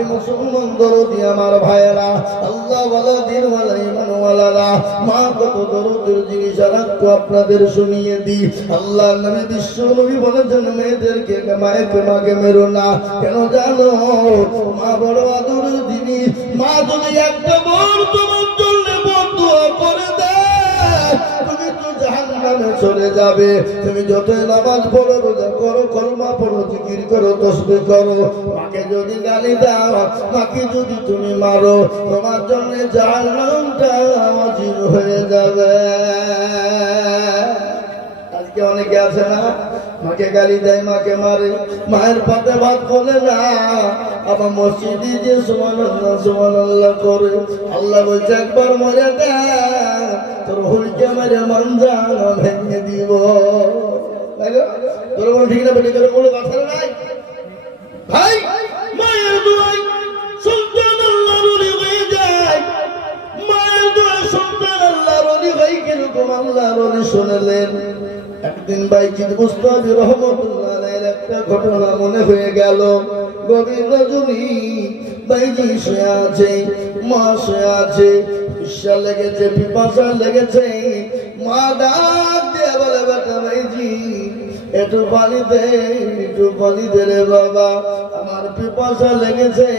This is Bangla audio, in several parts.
ওই মুসলমান দরদি আমার ভাইয়েরা, আল্লাহ ওয়ালা দিন ওয়ালা ঈমান ওয়ালারা, মা কত দরদের জিনিস আর একটু আপনাদের শুনিয়ে দিই। আল্লাহ নবী বিশ্ব নবী বলেছেন মেয়েদেরকে মাকে মেরো না। কেন জানো? মা বড় আদরের জিনিস। মা যদি একটা বার তোমার জন্য বদুয়া করে দেয়, তুমি তো জাহান্নামে চলে যাবে। তুমি যতই নামাজ পড়ো, রোজা করো, কলমা পড়ো, জিকির করো, তাসবিহ করো, মাকে যদি গালি দাও, মাকে যদি তুমি মারো, তোমার জন্য জাহান্নামটা ওয়াজিব হয়ে যাবে। আজকে অনেকে আছে না, মাকে গালি দেয়, মাকে মারে, মায়ের পাতে ভাত বলে না, আবার মসজিদে যে সুবহানাল্লাহ সুবহানাল্লাহ করে। আল্লাহ বলছে একবার মরে দেয়, তোর হুলকে মেরে মানজা ভেঙে দিব। তোর কোনো ঠিক না বেটি করে কোনো কথা নাই ভাই। মায়ের দোয়াই সন্তান আল্লাহর ওলি হয়ে যায়। মায়ের দোয়াই সন্তান আল্লাহর ওলি হয়। কিরকম আল্লাহর ওলি শুনলেন? একদিন বাইজিদ বুস্তামি রহমাতুল্লাহ আলাইহির একটা ঘটনা মনে হয়ে গেল। গভীর রজনী, বাইজি শুয়ে আছে, মা শুয়ে আছে, ঈর্ষা লেগেছে, পিপাসা লেগেছে। মা ডাক দিয়ে বলে, বেটা বাইজি একটু পানি দে, একটু পানি দে রে বাবা, আমার পিপাসা লেগেছে,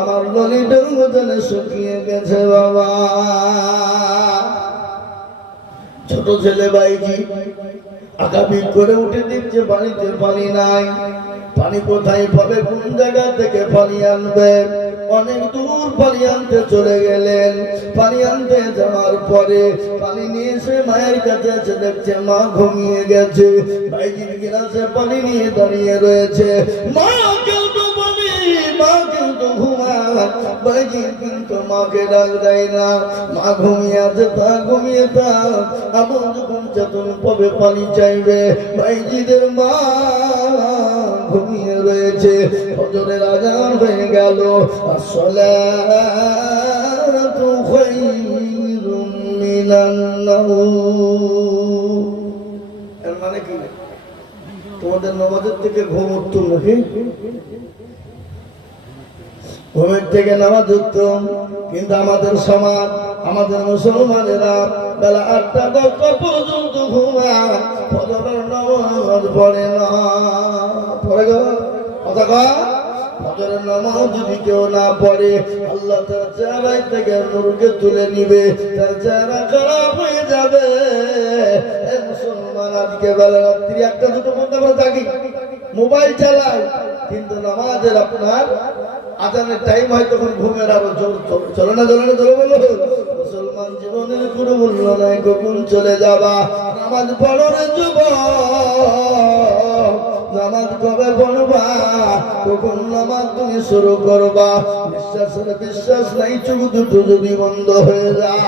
আমার গলিটার মতন শুকিয়ে গেছে বাবা। ছোট ছেলে বাইজি আগামী করে উঠে দেখছে পানিতে পানি নাই। পানি কোথায় পাবে, কোন জায়গা থেকে পানি আনবে? অনেক দূর পানি আনতে চলে গেলেন। পানি আনতে যাওয়ার পরে পানি নিয়ে এসে মায়ের কাছে এসে দেখছে মা ঘুমিয়ে গেছে। বাইজির গিলাসে পানি নিয়ে দাঁড়িয়ে রয়েছে। মা কিন্তু পানি, মা কিন্তু ঘুমায়। বাইজি কিন্তু মাকে ডাক দেয় না। মা ঘুমিয়ে আছে, তা ঘুমিয়ে থাক, এমন যখন চেতন পাবে পানি চাইবে। বাইজিদের মা ঘুমিয়ে রয়েছে। ফজরের আযান হয়ে গেল। আসসালাতু খায়রুম মিনান নাওম। এর মানে কি? তোমাদের নামাজের থেকে ঘুম উত্তম নাকি? ঘুমের থেকে নামাজ উত্তম। কিন্তু আমাদের সমাজ, আমাদের মুসলমানেরা বেলা 8টা-10টা পর্যন্ত ঘুমায়, ফজরের নামাজ পড়ে না। পড়ে গো কথা কয়? ফজরের নামাজ যদি কেউ না পড়ে, আল্লাহ তার চেহারা থেকে নূরকে তুলে নিবে, তার চেহারা খারাপ হয়ে যাবে। মুসলমান আজকে বেলা রাত্রি 1টা-2টো পর্যন্ত আমরা জাগি, মোবাইল চালাই, কিন্তু নামাজের আপনার আজানের টাইম হয় তখন ঘুমের আরো জোর চলে না, চলে না, চলে বলো। মুসলমান জীবনের কোনো মূল্য নাই, কখন চলে যাবা। নামাজ পড়ো রে যুবক, নামাজ কবে পড়বা, কখন নামাজ তুমি শুরু করবা? বিশ্বাসের বিশ্বাস নাই, চোখ দুটো যদি বন্ধ হয়ে যায়।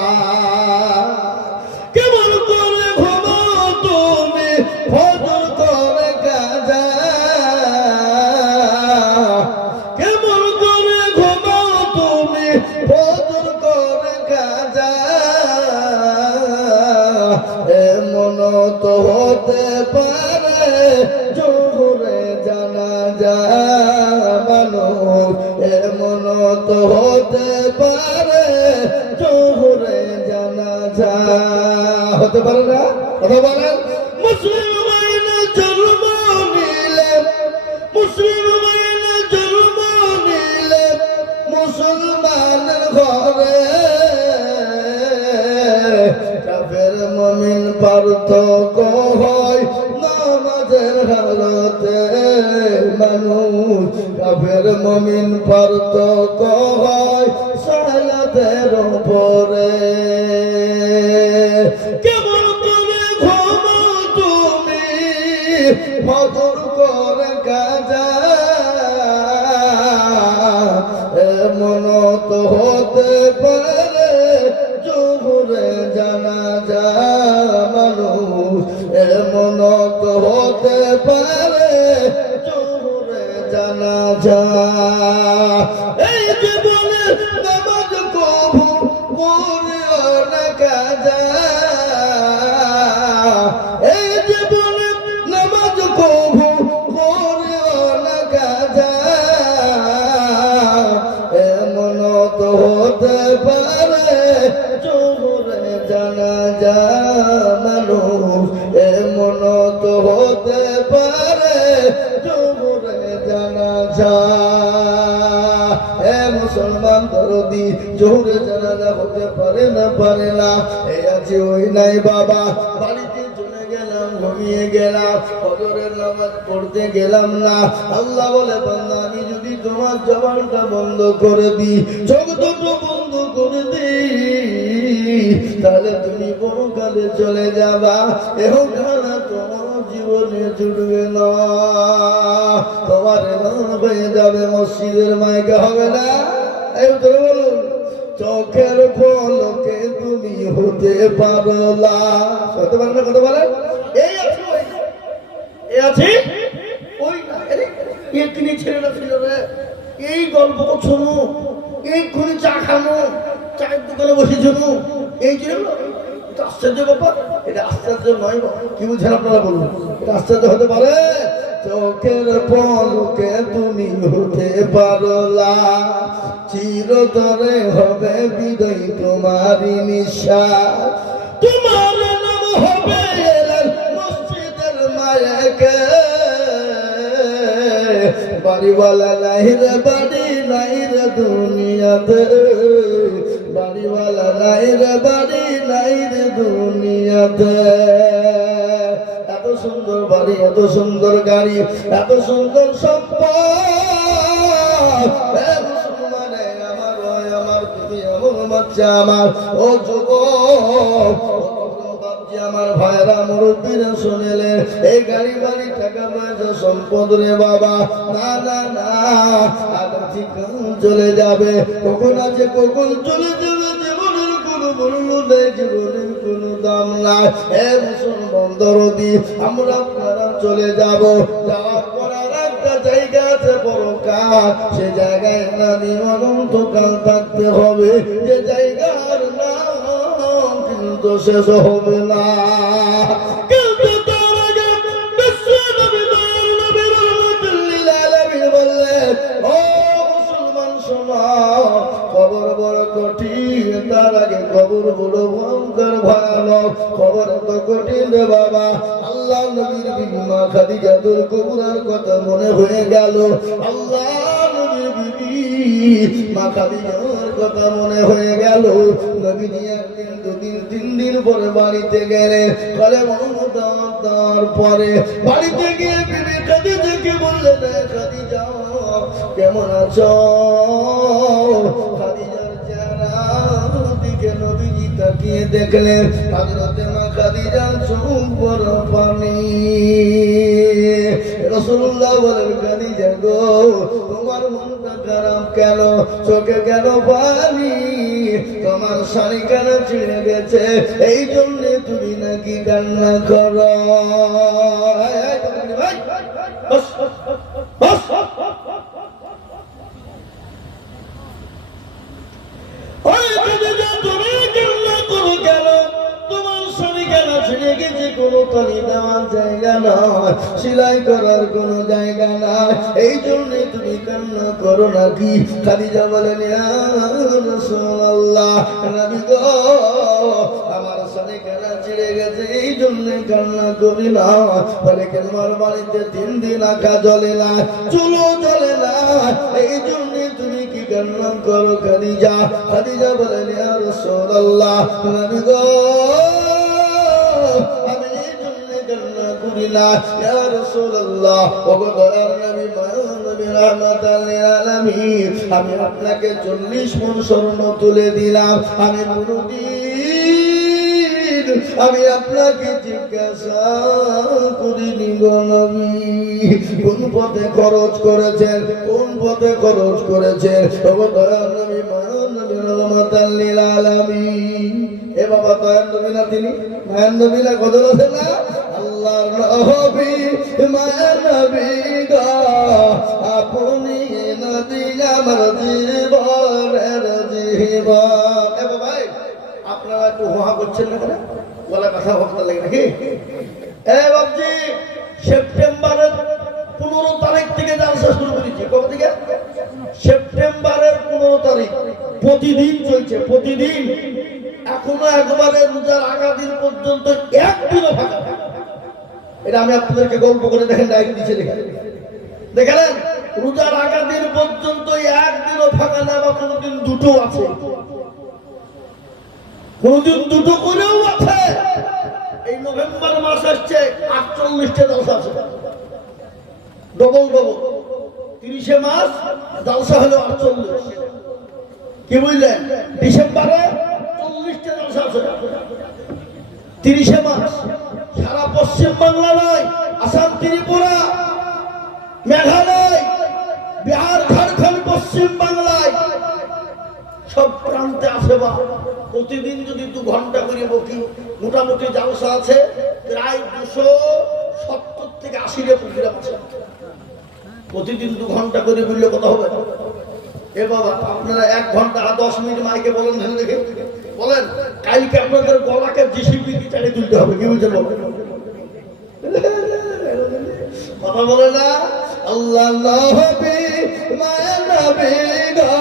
কেমন করে ঘুমাও তুমি, ফজর করে কাজা, কেমন করে ঘুমাও তুমি, ফজর করে কাজা। এমন তো হতে পারে জোহরে জানাজা মানুষ, এমন তো হতে পারে জোহরে জানাজা। হতে পারে না? কথা বলেন। মুসলিম মাইনে জন্ম নিলে, মুসলিম মাইনে জন্ম নিলে মুসলমানের ঘরে, কাফের মুমিন পার্থক্য হয় নামাজের হালতে। মানুষ কাফের মুমিন পার্থক্য হয় সালাতের উপরে। কেমন করে ঘুমাও তুমি, ফজর করে কাজা, এমন তো হতে পারে জোহরে জানাজা মানুষ, এমন তো হতে পারে জোহরে জানাজা। এই জীবনে নামাজ কবু পড়িও না কাজা, এই জীবনে নামাজ কবু পড়িও না কাজা। তো হতে পারে জোহরে জানাজা মানুষ, এমন তো হতে পারে জোহরে জানাজা। মুসলমান দরদি জোহরে জানাজা হতে পারে না, পারে না। এই আছে ওই নাই বাবা, বাড়িতে চলে গেলাম, ঘুমিয়ে গেলাম, ফজরের নামাজ পড়তে গেলাম না। আল্লাহ বলে বান্দা আমি যদি তোমার জবানটা বন্ধ করে দিই, চোখ দুটো বন্ধ করে দিই, তাহলে তুমি পরকালে চলে যাবা, এহ খানা তোমার জীবনে জুড়বে না, তোমার হয়ে যাবে মসজিদের মাইকে হবে না। এই তো বলুন, চোখের পলকে তুমি হতে পারো না, হতে পারো না, কথা বলেন। এই আছে ওই, এই আছে ওই না, এক্ষুনি ছেলেরা ছিল রে, এই গল্প শোনো, এইক্ষুনি চা খানো, চায়ের দোকানে বসে শোনো, এই ছিল আশ্চর্য ব্যাপার। এটা আশ্চর্য নয়, কি বুঝছেন আপনারা বলুন, এটা আশ্চর্য হতে পারে? চোখের পলকে তুমি হতে পারো না, চিরতরে হবে বিদায় তোমারই নিঃশ্বাস, তোমার নাম হবে মসজিদের মায়াকে, বাড়িওয়ালা নাই রে বাড়ি নাই রে দুনিয়াতে, বাড়িওয়ালা নাই রে বাড়ি নাই রে দুনিয়াতে। এত সুন্দর বাড়ি, এত সুন্দর গাড়ি, এত সুন্দর সম্পদ, মুসলমানে আমার ভাই, আমার তুমি, আমার বাচ্চা, আমার ও যুবক, আমার ভাইরা মুরব্বীরা শুনেলেন, এই গাড়ি বাড়ি টাকা পয়সা সম্পদ রে বাবা, না না না, আগে ঠিক চলে যাবে, কখন আছে কখন চলে যাবে, জীবনের কোনো মূল্য নেই, জীবনের কোনো দাম নাই। এ মুসলমান দরদি, আমরা আপনারা চলে যাব, যাওয়ার পর আর একটা জায়গা আছে পরকাল, সে জায়গায় না দিয়ে অনন্তকাল থাকতে হবে, যে জায়গার নাম কিন্তু শেষ হবে না। কিন্তু তার আগে বিশ্ব নবী নবীর রহমাতুল্লিল আলামিন বললেন, ও মুসলমান শোনো, কবর বড় কঠিন, তার আগে কবর বড় ভয়ঙ্কর ভয়ানক, কবর তো কঠিন রে বাবা। আল্লাহ নবীর বিবি মা খাদিজাতুল কুবরার কথা মনে হয়ে গেল, আল্লাহ নবীর বিবি মা খাদিজার কথা মনে হয়ে গেল। নবীজি একদিন দুদিন তিন দিন পরে বাড়িতে গেলেন, বলে মোহাম্মদ পরে বাড়িতে গিয়ে বিবি খাদিজাকে বললেন, খাদিজা কেমন আছো? খাদিজার চেহারা দিকে নবীজি তাকিয়ে দেখলেন, হযরতে মা খাদিজার চোখ বড় পানি। রাসূলুল্লাহ বলেন, খাদিজা গো, তোমার মনটা খারাপ কেন, চোখে কেন পানি, তোমার শাড়ি কেন ছিঁড়ে গেছে, এই জন্য তুমি নাকি কান্না করো? তুমি কান্না করো কেন, তোমার শাড়ি কেন ছিঁড়ে গেছে, কোনো তলি দেওয়ার জায়গা নয়, সেলাই করার কোনো জায়গা নাই, এই জন্য তুমি কান্না করো নাকি? খাদিজা বলেন, ইয়া রাসূলুল্লাহ, নবী গো, আমার শাড়ি কেন ছিঁড়ে গেছে, এই জন্য কান্না করি না। বলে, তোমার বাড়িতে 3 দিন আঁকা জ্বলে না, চুলো জ্বলে না, এই জন্য তুমি কি কান্না করো খাদিজা? খাদিজা বলেন, ইয়া রাসূলুল্লাহ, নবী গো, আমি এই জন্য কান্না করি না, ইয়া রাসূলুল্লাহ, ওগো দয়ার নবী, মায়ার নবী, রাহমাতাল লিল আলামিন, আমি আপনাকে 40 মণ স্বর্ণ তুলে দিলাম, আমি আমি আপনাকে জিজ্ঞাসা করিনি গো নবী, কোন পথে খরচ করেছেন, কোন পথে খরচ করেছেন? ওগো দয়ার নবী, মায়ার নবী, রাহমাতাল লিল আলামিন। এ বাবা, দয়ার নবী না তিনি, মায়ার নবী না, কথা আছে না? আল্লাহর নবী, মায়ার নবী গো, আপনি নবী আমার জীবনের জীবন। এ বাবা, আপনারা একটু হোহা করছেন না কেন? গলা ব্যথা ভক্ত লাগে নাকি? এ বাবজি, সেপ্টেম্বরের 15 তারিখ থেকে জালসা শুরু করেছি। কবে থেকে? সেপ্টেম্বরের 15 তারিখ। প্রতিদিন চলছে, প্রতিদিন। এখনো একবারে রোজার আগা দিন পর্যন্ত একদিনও ফাঁকা নেই। এটা আমি আপনাদেরকে গল্প করে দেখেন, ডায়েরি দিচ্ছে দেখেন, রোজার আগা দিন পর্যন্ত একদিনও ফাঁকা না, বা কোনোদিন দুটো আছে, কোনদিন দুটো করেও আছে। এই নভেম্বর মাস আসছে, 48টা জলসা আছে, ডবল ডবল। 30 মাস জলসা হলো 48, কি বুঝলেন? ডিসেম্বরে 40টা জলসা আছে, 30 মাস। সারা পশ্চিম বাংলা নয়, আসাম, ত্রিপুরা, মেঘালয়, বিহার, ঝাড়খণ্ড, পশ্চিম বাংলায় সব প্রান্তে আছে। বা প্রতিদিন যদি 2 ঘন্টা করে বকি, মোটামুটি জলসা আছে প্রায় 270 থেকে 80 প্রোগ্রাম আছে। প্রতিদিন 2 ঘন্টা করে বললে কথা হবে? এ বাবা, আপনারা 1 ঘন্টা 10 মিনিট মাইকে বলেন, দেখে বলেন, কালকে আপনাদের গলাকে জিসিপি দিয়ে চালিয়ে তুলতে হবে, কি বুঝছেন? কথা বলে না। আল্লাহ নবী মায়া নবী গো,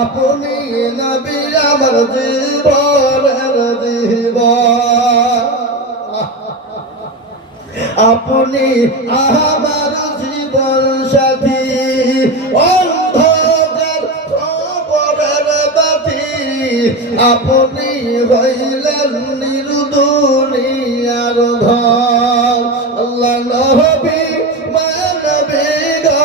আপনি নবী আমার জীবনের জীবন, আপনি আমার জীবন সাথী, অন্ধকার খবরের বাতি, আপনি হইলেন নির্দুনিয়ার ধন। আল্লাহ নবী মায়া নবী গো,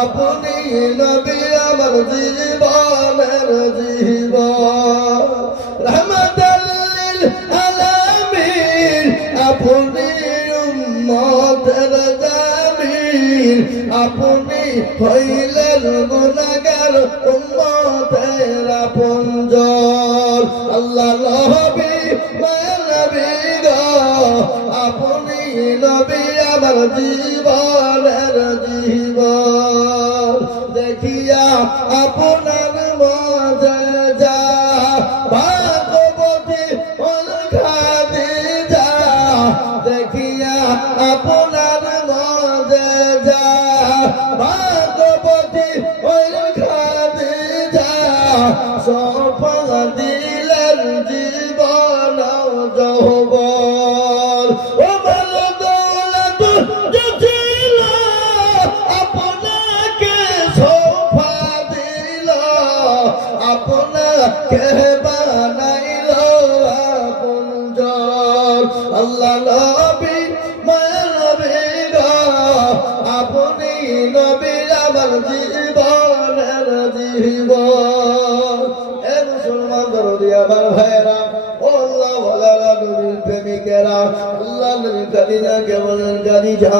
আপনি নবী আমার জীবনের জীবন, রহমাতাল লিল আলামিন, আপনি উম্মতের জামিন, আপনি হইলেন গুনাহগার উম্মতের আপনজন। আল্লাহ নবী মায়া নবী গো, আপনি নবী আমার জীবনের জীবন, দেখিয়া আপনার মুআজিজা, ভাগবতী ওল খাদিজা, দেখিয়া আপনার মুআজিজা, ভাগবতী ওল খাদিজা, সফা দিলেন জীবন যৌবন। ও মালদৌলত ছিল, আপনাকে সফা দিল, আপনাকে বানাইল আপনজন। আল্লাহ নবী মায়া নবী গো, আপনি নবী আমার জীবনের জীবন। এ মুসলমান দরদি আমার ভাইরা, ও আল্লাহ ওয়ালা নবীর প্রেমিকেরা, আল্লাহ নবী খাদিজাকে বলেন, খাদিজা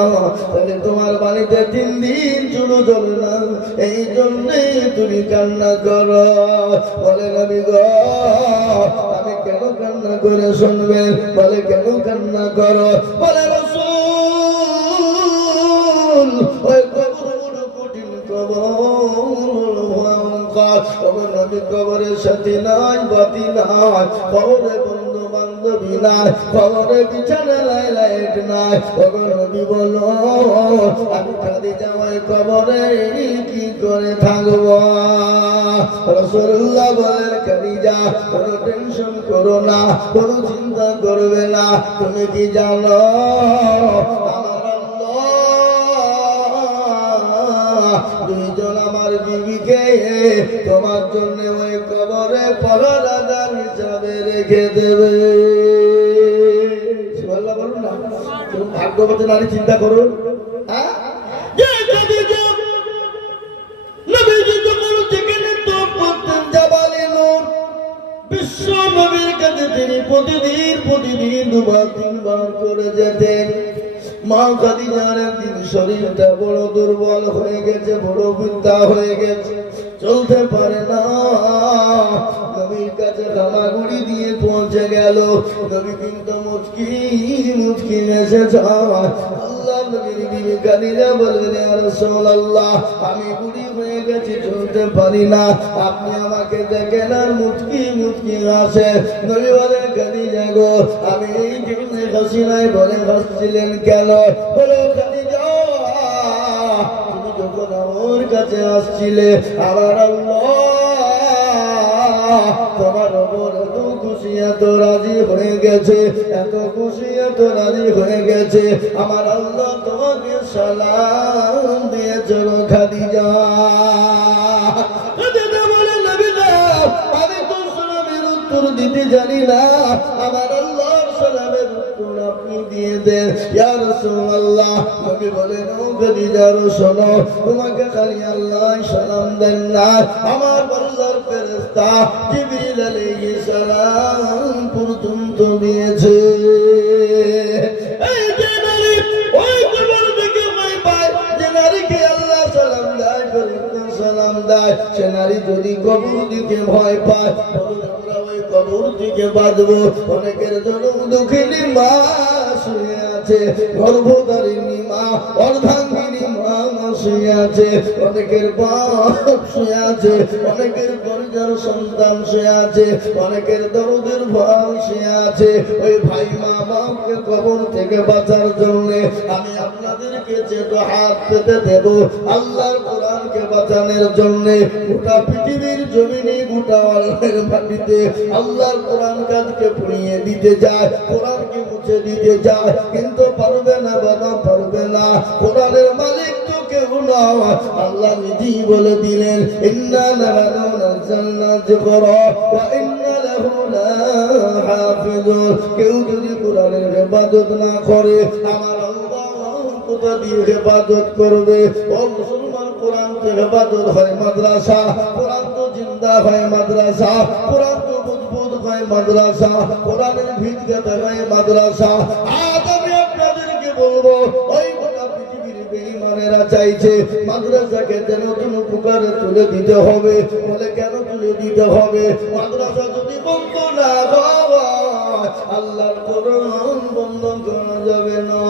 তাহলে তোমার বাড়িতে 3 দিন চুলো জ্বলে না, এই জন্যই তুমি কান্না করো। বলে নবী গো, আমি কেন কান্না করে শুনবেন? বলে কেন কান্না করো? বলে রাসূল, ওই কবর কঠিন কবর, নবী কবরের সাথে নাই, বাতি নাই, কবরে বন্ধু বান্ধবী নাই, কবরে বিছানা লাইট নাই। নবী বলো, আমি খাদিজা ওই কবরে কি করে থাকবো? রাসূলুল্লাহ বলেন, খাদিজা কোনো টেনশন করো না, কোনো চিন্তা করবে না। তুমি কি জানো, দুইজন আমার বিবিকে তোমার জন্য ওই কবরে পাহারাদার হিসাবে রেখে দেবে। সুবহানাল্লাহ বলুন না, তুমি ভাগ্যবতী নারী চিন্তা করুন। হ্যাঁ, নবীজি যখন যেখানে তো করতেন জাবালে নূর, বিশ্ব নবীর কাছে তিনি প্রতিদিন 2-3 বার করে যেতেন। মা খাদিজার একদিন শরীরটা বড় দুর্বল হয়ে গেছে, বড় বৃদ্ধা হয়ে গেছে, চলতে পারে না। নবীর কাছে হামাগুড়ি দিয়ে পৌঁছে গেল। নবী কিন্তু মুচকি এসে যায়। আল্লাহ নবীর বিবি খাদিজা বললেন, ইয়া রাসূলুল্লাহ, আমি বুড়ি হয়ে গেছি, চলতে পারি না, আপনি আমাকে দেখেন আর মুচকি আসে। নবী বলেন, খাদিজা গো, আমি এই জীবনে হাসি নাই। বলে, হাসছিলেন কেন? বলে, খাদিজা তুমি যখন আমার কাছে আসছিলে, আমার আল্লাহ তোমার উপর এত খুশি এত রাজি হয়ে গেছে, এত খুশি এত রাজি হয়ে গেছে, আমার আল্লাহ তোমাকে সালাম দিয়ে চলো খাদিজা। আমি তো সালামের উত্তর দিতে জানি না, আমার আল্লাহর সালামের উত্তর আপনি দিয়ে দেন ইয়া রাসূলুল্লাহ। নবী বলেন, ও খাদিজা শোনো, তোমাকে খালি আল্লাহ সালাম দেন না, আমার আল্লাহর ফেরেশতা জিবরিল আলাইহিস সালাম পর্যন্ত দিয়েছে। এই যে নারী ওই কবর থেকে ভয় পায়, যে নারীকে আল্লাহ সালাম দেয়, ফেরেশতা সালাম দেয়, সে নারী যদি কবর দিকে ভয় পায়, আমরা ওই কবর থেকে বাঁচবো। অনেকের জনম দুঃখিনী মা শুয়ে আছে, গর্ভধারিণী মা, অর্ধাঙ্গিনী মা শুয়ে আছে, অনেকের বাপ শুয়ে আছে, অনেকের পরিবার সন্তান শুয়ে আছে, অনেকের দরদের ভাই শুয়ে আছে। ওই ভাই মা বাপকে কবর থেকে বাঁচার জন্য আমি আপনাদেরকে যে হাত পেতে দেব আল্লাহর কোরআনকে বাঁচানোর জন্য। গোটা পৃথিবীর জমিনে, গোটা আল্লাহর মাটিতে আল্লাহর কোরআন কাজকে পুড়িয়ে দিতে যায়, কোরআনকে মুছে দিতে যায়, কিন্তু পারবে না বাবা, পারবে না। কোরআনের মালিক তো কেউ না, আল্লাহ নিজেই বলে দিলেন, ইন্না নাহনু নাযালনা যিকরা ওয়া ইন্না লাহু লাহাফিজুন। কেউ যদি কোরআনের ইবাদত না করে, আমার আল্লাহ কোথা দিয়ে ইবাদত করবে? ও মুসলমান, কোরআন তো ইবাদত হয় মাদ্রাসা, কোরআন তো জিন্দা হয় মাদ্রাসা, কোরআন তো মজবুত হয় মাদ্রাসা, কোরআনের ভিত গাঁথা হয় মাদ্রাসা। আজ আমি আপনাদেরকে বলবো, ওই গোটা পৃথিবীর বেঈমানেরা চাইছে মাদ্রাসাকে যেন নতুন পুকারে তুলে দিতে হবে। বলে কেন তুলে দিতে হবে? মাদ্রাসা যদি বন্ধ না হয়, আল্লাহর কোরআন বন্ধ করা যাবে না।